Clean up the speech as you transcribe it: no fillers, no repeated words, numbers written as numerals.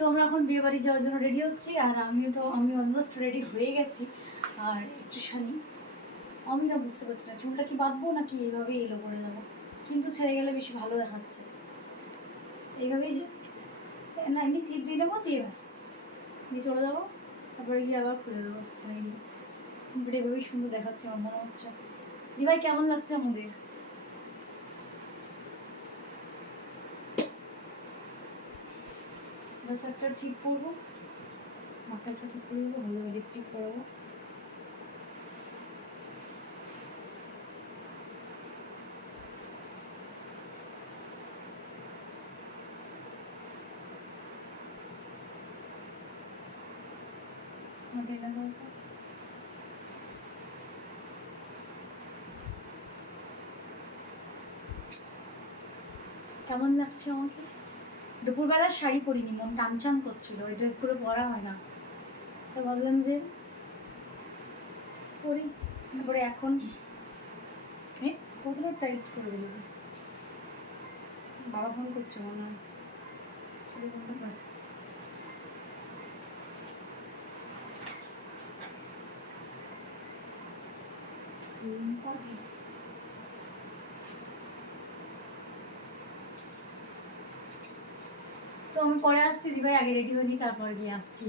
তো আমরা এখন বিয়ে বাড়ি যাওয়ার জন্য রেডি হচ্ছি, আর আমি অলমোস্ট রেডি হয়ে গেছি। আর একটুখানি আমি না বুঝতে পারছি না চুলটা কি বাঁধবো নাকি এইভাবেই এলো করে যাবো, কিন্তু ছেড়ে গেলে বেশি ভালো দেখাচ্ছে। এইভাবেই যে না এমনি ক্লিপ দিয়ে নেবো, দিয়ে ব্যাস দিয়ে চলে যাবো, তারপরে গিয়ে আবার খুলে দেবো। বাট এভাবেই সুন্দর দেখাচ্ছে আমার মনে হচ্ছে। দিভাই কেমন লাগছে আমাদের? বাস একটা টিপ পরবো, মাথায় একটা টিপ পরে দেবো, ভালো লিপস্টিক পরাবো। কেমন লাগছে আমাকে? দুপুরবেলা শাড়ি পরিনি, মন টানচান করছিল, ওই ড্রেসগুলো পরা হয় না, তো ভাবলাম যে পরি। তারপরে এখন কতটা টাইট করে দিয়েছি, বাবা ফোন করছে মনে হয়, বাস। তো আমি পরে আসছি, দিভাই আগে রেডি হয়নি, তারপরে গিয়ে আসছি।